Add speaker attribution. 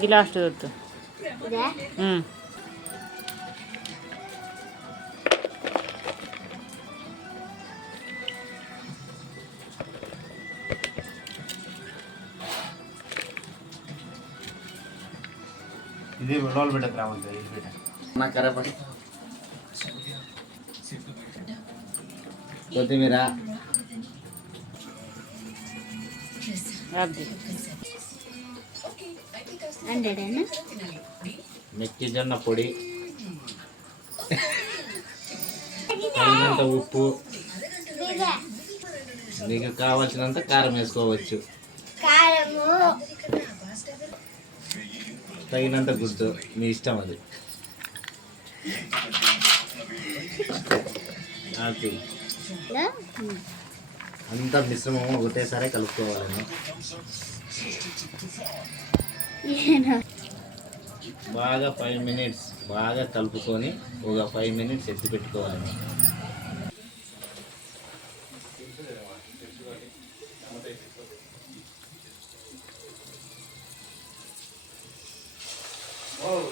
Speaker 1: ఈ లాస్ట్ వద్దు
Speaker 2: ఇదే
Speaker 1: ఉమ్.
Speaker 3: ఇది లోల్ బిడ్డ రావాలి ఇది బిడ్డ
Speaker 4: నా కరపడి కొత్తిమీర మెక్కిజొన్న పొడి. తగినంత ఉప్పు. నీకు కావాల్సినంత కారం వేసుకోవచ్చు.
Speaker 2: కారము.
Speaker 4: తగినంత గుడ్డు. మీ ఇష్టం అది.
Speaker 2: ఉమ్.
Speaker 4: అంతా మిశ్రమం ఒకటేసారి కలుపుకోవాలని.
Speaker 2: ఏనా?
Speaker 4: బాగా ఫైవ్ మినిట్స్ బాగా కలుపుకొని ఒక ఫైవ్ మినిట్స్ ఎత్తి పెట్టుకోవాలి Oh.